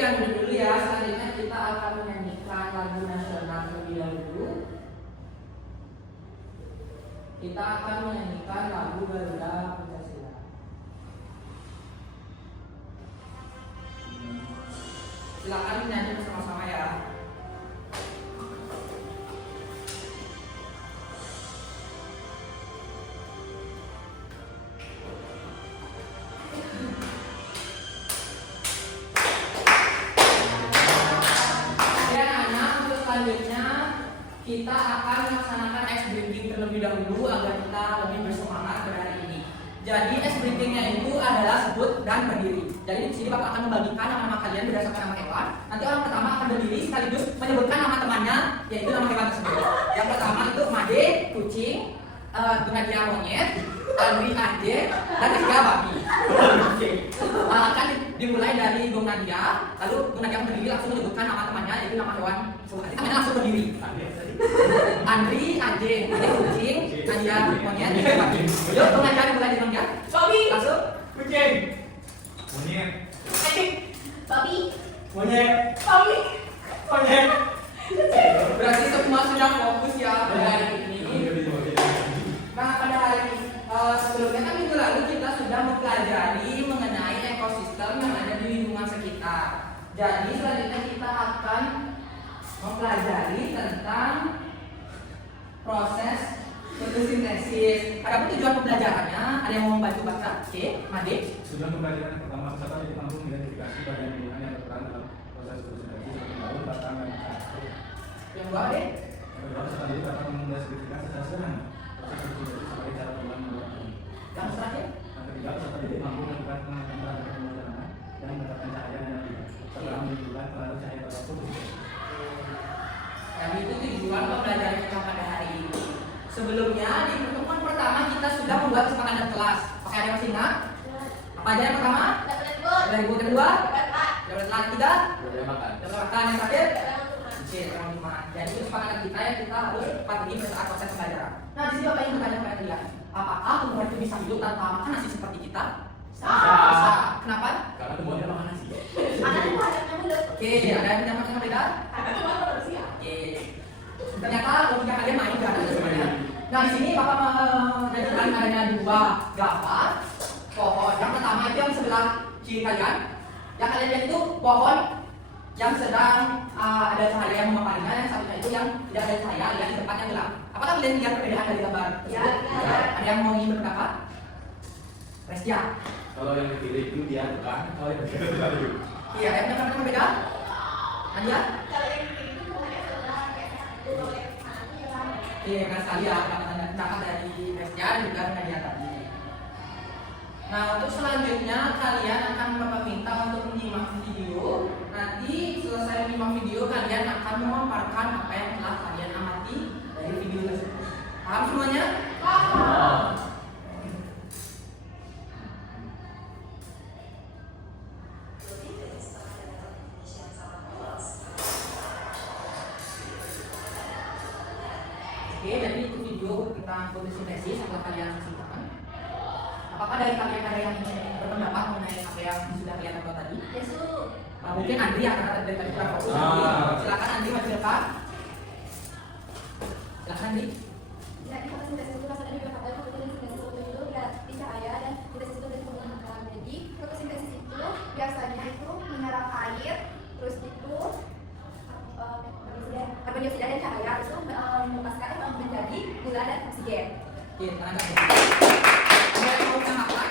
jangan dulu ya. Selanjutnya kita akan menyanyikan lagu nasional terlebih dahulu. Kita akan menyanyikan lagu Garuda Pancasila. Silakan menyanyi bersama-sama ya. Selanjutnya kita akan melaksanakan ice breaking terlebih dahulu agar kita lebih bersemangat pada hari ini. Jadi ice breakingnya itu adalah sebut dan berdiri. Jadi di sini Bapak akan membagikan nama-nama kalian berdasarkan nama hewan. Nanti orang pertama akan berdiri sekaligus menyebutkan nama temannya, yaitu nama hewan tersebut. Yang pertama itu Made, kucing, Nadia monyet, Alwi anjing, dan ketiga babi. Akan dimulai dari Bung Nadia, lalu Bung Nadia berdiri langsung menyebutkan nama temannya, yaitu nama hewan. Namanya langsung berdiri. Andri anjing, kucing, Nadia monyet, dan babi. Yuk Bung Nadia dimulai dari Nadia. Babi. Langsung. Kucing. Monyet. Anjing. Babi. Monyet. Babi. Monyet. Berarti semua sudah fokus ya pada hari ini. Nah, pada hari sebelumnya kan minggu lalu kita sudah mempelajari mengenai ekosistem yang ada di lingkungan sekitar. Jadi selanjutnya kita akan mempelajari tentang proses fotosintesis. Adapun tujuan pembelajarannya, ada yang mau membantu baca? Oke, Made. Tujuan pembelajaran yang pertama peserta jadi mampu mengidentifikasi bagian lingkungan yang berperan dalam proses fotosintesis seperti daun, batang, dan akar. Yang kedua, Ade. Yang kedua, peserta jadi dapat mendeskripsikan secara sederhana proses fotosintesis sebagai cara pembuatan membuat bahan. Yang terakhir. Yang ketiga, peserta jadi mampu melakukan pengamatan pembuatan yang mendapatkan cahaya dan energi serta menunjukkan pengaruh cahaya pada fotosintesis. Dan itu tujuan pembelajaran kita pada hari ini. Sebelumnya di pertemuan pertama kita sudah membuat kesepakatan kelas. Oke, ada yang masih ingat? Apa aja yang pertama? Dari buku kedua? Dapat telat ketiga? Dapat makan yang terakhir? Oke, orang lima. Jadi kesepakatan kita yang kita harus patuhi saat proses pembelajaran. Nah, di sini Bapak ingin bertanya kepada kalian, apakah tumbuhan itu bisa hidup tanpa makan nasi seperti kita? Bisa. Kenapa? Karena tumbuhannya makan nasi. Oke, ada yang macam beda? Oke. Ternyata logika kalian main gak ada sebenarnya. Nah, di sini Bapak menunjukkan adanya dua gambar pohon. Yang pertama itu yang sebelah kiri kalian. Yang kalian lihat itu pohon yang sedang ada cahaya yang memaparinya. Yang satunya itu yang tidak ada cahaya, yang di depannya gelap. Apakah kalian lihat perbedaan dari gambar tersebut? Ya. Ada yang mau ingin berpendapat? Restia. Kalau yang kiri itu dia bukan, kalau yang kiri itu tadi. Iya, ada yang mendapat perbedaan? Ania? Iya, benar sekali ya, pendapat dari Restia dan juga Nadia tadi. Nah, untuk selanjutnya kalian akan Bapak minta untuk menyimak video. Nanti selesai menyimak video, kalian akan memaparkan apa yang telah kalian amati dari video tersebut. Paham semuanya? Paham. Oke, jadi itu video tentang fotosintesis setelah kalian saksikan. Apakah dari kalian ada yang ingin berpendapat mengenai apa yang sudah kalian tonton tadi? Mungkin Andri akan ada dari tadi kurang fokus. Silakan Andri maju depan. Silakan Andri. Jadi fotosintesis itu maksudnya dikatakan fotosintesis itu berarti cahaya dan sintesis itu dari pembuatan makanan. Jadi fotosintesis itu biasanya itu menyerap air, terus itu karbon dioksida dan cahaya itu melepaskan menjadi gula dan oksigen. Oke, terima kasih. Ada yang mau menambahkan?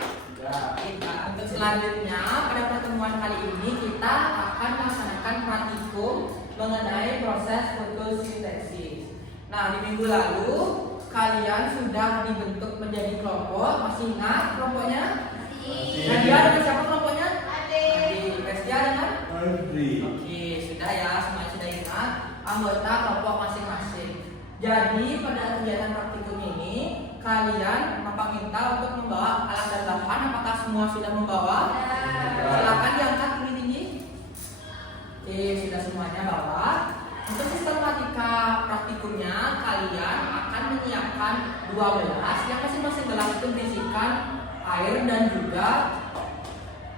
Untuk selanjutnya pada pertemuan kali ini kita akan melaksanakan praktikum mengenai proses fotosintesis. Nah, di minggu lalu kalian sudah dibentuk menjadi kelompok. Masih ingat kelompoknya? Nadia dengan siapa kelompoknya? Adi. Restia dengan? Andri. Oke, sudah ya, semuanya sudah ingat anggota kelompok masing-masing. Jadi pada kegiatan praktikum ini kalian Bapak minta untuk membawa alat dan bahan. Apakah semua sudah membawa? Silakan diangkat tinggi-tinggi. Oke, sudah semuanya bawa. Untuk sistematika praktikumnya kalian akan menyiapkan 12 yang masing-masing gelas itu berisikan air dan juga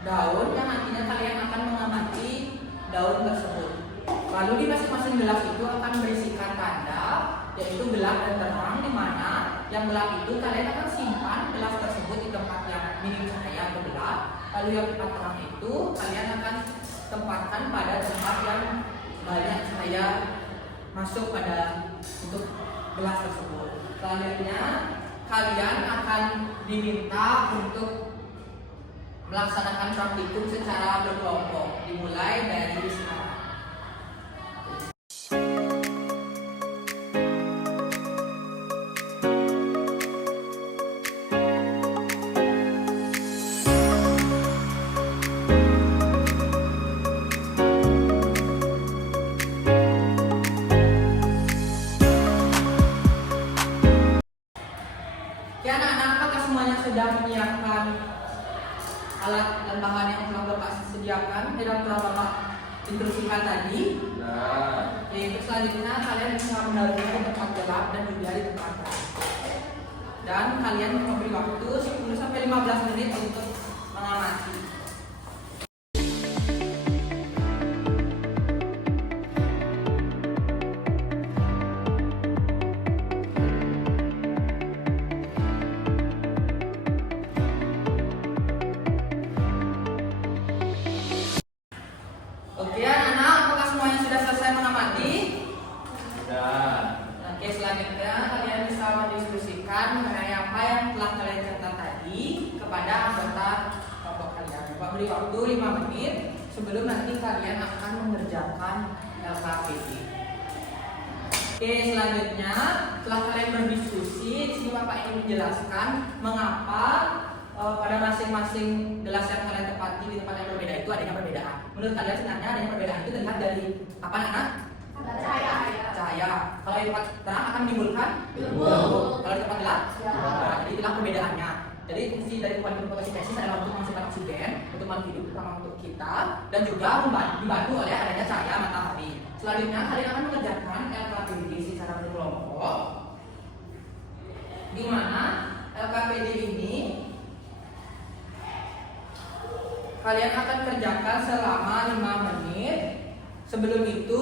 daun yang nantinya kalian akan mengamati daun tersebut. Lalu di masing-masing gelas itu akan berisikan tanda, yaitu gelap dan terang, di mana yang gelap itu kalian akan simpan gelas tersebut di tempat yang minim cahaya atau gelap. Lalu yang terang itu kalian akan tempatkan pada tempat yang banyak cahaya masuk pada untuk gelas tersebut. Selanjutnya kalian akan diminta untuk melaksanakan praktikum secara berkelompok, dimulai dari sekarang. Oke anak-anak, apakah semuanya sudah menyiapkan alat dan bahan yang telah Bapak sediakan, yang telah Bapak instruksikan tadi? Oke, selanjutnya kalian bisa mendalurnya di tempat gelap dan juga di tempat terang. Dan kalian memberi waktu 10-15 menit untuk mengamati. Oke anak-anak, apakah semuanya sudah selesai mengamati? Oke, selanjutnya kalian bisa mendiskusikan mengenai apa yang telah kalian catat tadi kepada anggota kelompok kalian. Bapak beri waktu 5 menit sebelum nanti kalian akan mengerjakan LKPD. Oke, selanjutnya setelah kalian berdiskusi, di sini Bapak ingin menjelaskan mengapa pada masing-masing gelas yang kalian tempati di tempat yang berbeda itu adanya perbedaan. Menurut kalian sebenarnya adanya perbedaan itu terlihat dari apa anak? Cahaya. Kalau di tempat terang akan menimbulkan debu. Kalau di tempat gelap, jadi itulah perbedaannya. Jadi fungsi dari fotosintesis adalah untuk menghasilkan oksigen untuk makhluk hidup, terutama untuk kita, dan juga dibantu oleh adanya cahaya matahari. Selanjutnya kalian akan mengerjakan LKPD secara berkelompok, di mana LKPD ini kalian akan kerjakan selama 5 menit. Sebelum itu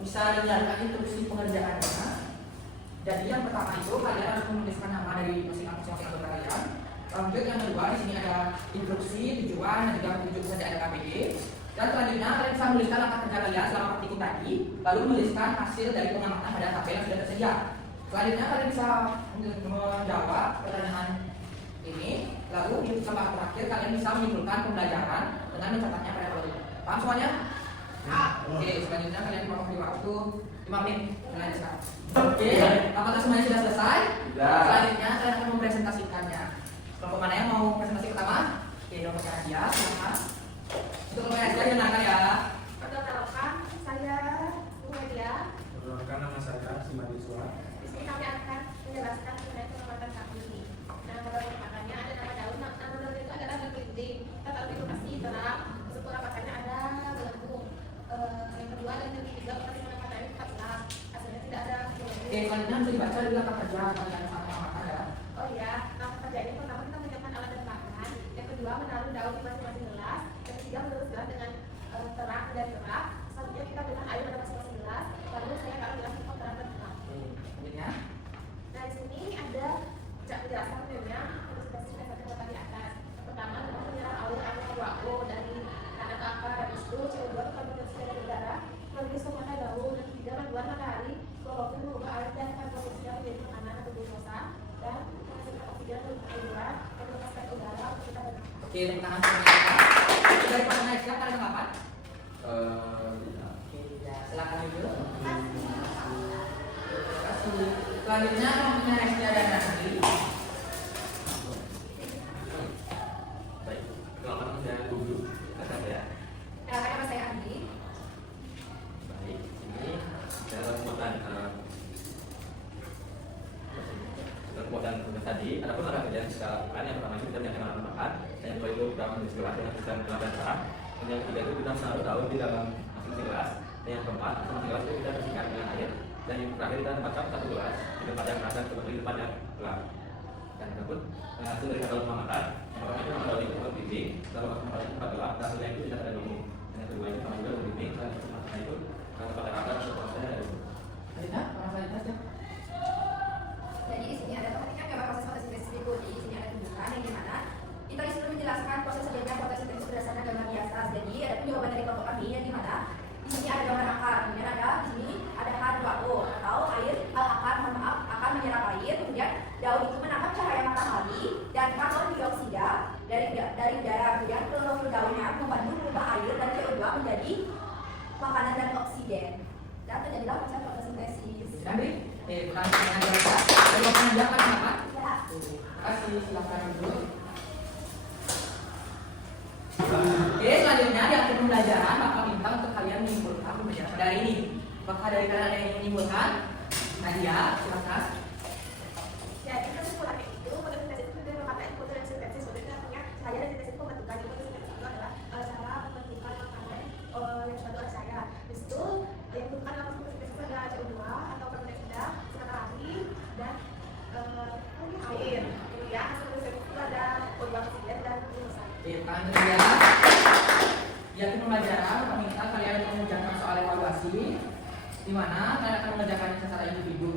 bisa dengarkan instruksi pengerjaannya. Jadi yang pertama itu kalian harus menuliskan nama dari masing-masing anggota kalian. Lanjut yang kedua, di sini ada instruksi, tujuan, dan juga petunjuk saja ada KPD. Dan selanjutnya kalian bisa menuliskan langkah kerja kalian selama praktikum tadi, lalu menuliskan hasil dari pengamatan pada tabel yang sudah tersedia. Selanjutnya kalian bisa menjawab pertanyaan ini, lalu di tempat terakhir kalian bisa menyimpulkan pembelajaran dengan mencatatnya pada tabel. Paham semuanya? Oke, selanjutnya kalian memberi waktu 5 menit. Mulai sekarang. Oke, apakah semuanya sudah selesai? Selanjutnya kalian akan mempresentasikannya. Kelompok mana yang mau presentasi pertama? Oke, kelompok Asia, silakan. Untuk kelompok Asia dengarkan ya. Perkenalkan, saya Bu Media. Perkenalkan, nama saya Simadiswa. Di sini kami akan menjelaskan mengenai pengamatan kami. Nah, pada perkembangannya ada nama daun. Nama daun itu adalah berkeliling. Kita tahu itu pasti terang. Untuk pengapatannya ada gelembung. Yang kedua dan yang ketiga pasti pengapatannya 14. Hasilnya tidak ada gelembung. Oke, kalian bisa dibaca di langkah kerja kalian sama pengamatan ya. Oh iya, langkah kerja ini pertama kita menyiapkan alat dan bahan. Yang kedua menaruh daun di masing-masing gelas. Yang ketiga menulis gelas dengan terang dan gelap. Selanjutnya kita berikan air pada masing-masing gelas. Lalu saya akan menjelaskan terang dan gelap. Selanjutnya. Nah, di sini ada penjelasan filmnya untuk spesifikasi satu kota di atas. Yang pertama adalah penyerahan air H2O dari tanah ke akar, habis itu CO2 karbon dioksida dari udara, kemudian sumber daun, dan ketiga bantuan matahari, klorofil mengubah air dan karbon dioksida menjadi makanan atau glukosa, dan menghasilkan oksigen untuk keluar dan melepaskan udara untuk kita bernafas. Oke, tepuk tangan semuanya. Dari Pak Naisya, kalian kapan? Oke, ya, silakan dulu. Terima kasih. Selanjutnya kelompoknya Naisya dan Nandi. Baik, perkenalkan saya Gugu. Ya. Nama saya Andi. Baik, ini saya lakukan kekuatan tugas tadi. Adapun langkah kerja yang kita lakukan, yang pertama itu kita menyiapkan alat makan, yang kedua itu kita menulis gelas dengan tulisan gelap dan terang, dan yang ketiga itu kita menaruh daun di dalam masing-masing gelas, dan yang keempat masing-masing gelas itu kita bersihkan dengan air, dan yang terakhir kita tempatkan satu gelas di tempat yang terang dan di tempat yang gelap. Dan adapun hasil dari kata pengamatan, yang pertama itu daun itu berbimbing, lalu pengamatan tempat gelap, dan hasilnya itu tidak ada dulu. Dan yang kedua itu sama juga berbimbing, dan terjadilah proses fotosintesis. Andri, bukan pertanyaan biasa. Dari pengajar kan apa? Ya. Terima kasih, silakan dulu. Oke, selanjutnya di akhir pembelajaran Bapak minta untuk kalian menyimpulkan pembelajaran pada hari ini. Apakah dari kalian ada yang ingin menyimpulkan? Nadia, silakan. Jadi kesimpulannya itu fotosintesis itu merupakan fotosintesis artinya cahaya dan sintesis pembentukan. Jadi fotosintesis itu adalah cara pembentukan makanan yang suatu oleh cahaya. Habis itu yang bukan dalam fotosintesis itu ada CO2 atau karbon dioksida, sinar matahari dan air. Kemudian hasil fotosintesis itu ada O2 oksigen dan glukosa. Kan Nadia. Di akhir pembelajaran Bapak minta kalian mengerjakan soal evaluasi, di mana kalian akan mengerjakannya secara individu.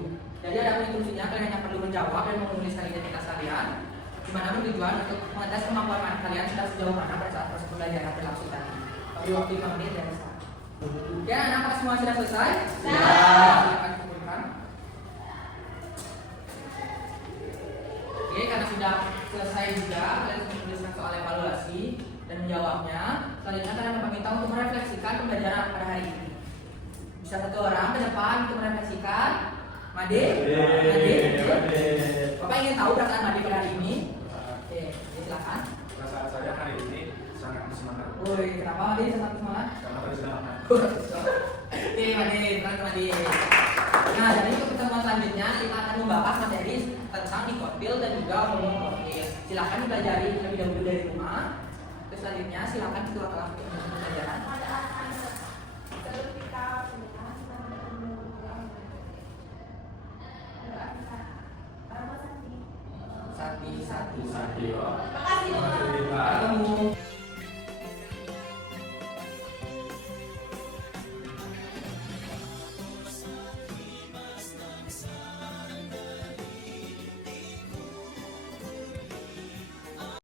Jadi ada instruksinya, kalian hanya perlu menjawab dan menuliskan identitas kalian, di mana bertujuan untuk mengetes kemampuan kalian sudah sejauh mana pada saat proses pembelajaran berlangsung tadi. Di waktu 5 menit dan besar. Ya, anak semua sudah selesai? Silakan kumpulkan. Oke, karena sudah selesai juga, kalian sudah menuliskan soal evaluasi dan menjawabnya. Selanjutnya kalian Bapak minta untuk merefleksikan pembelajaran pada hari ini. Bisa satu orang ke depan untuk merefleksikan. Made? Bapak ingin tahu perasaan Made pada hari ini? Oke, silakan. Perasaan saya hari ini sangat bersemangat Woi, kenapa Made bisa sangat semangat? karena tadi sudah makan. Oke, Made, terang Made. Nah, jadi untuk pertemuan selanjutnya kita akan membahas materi tentang nikotil dan juga hormon kortil. Silakan dipelajari terlebih dahulu dari rumah. Terus selanjutnya silakan keluar kelas untuk pembelajaran. Ada Sati.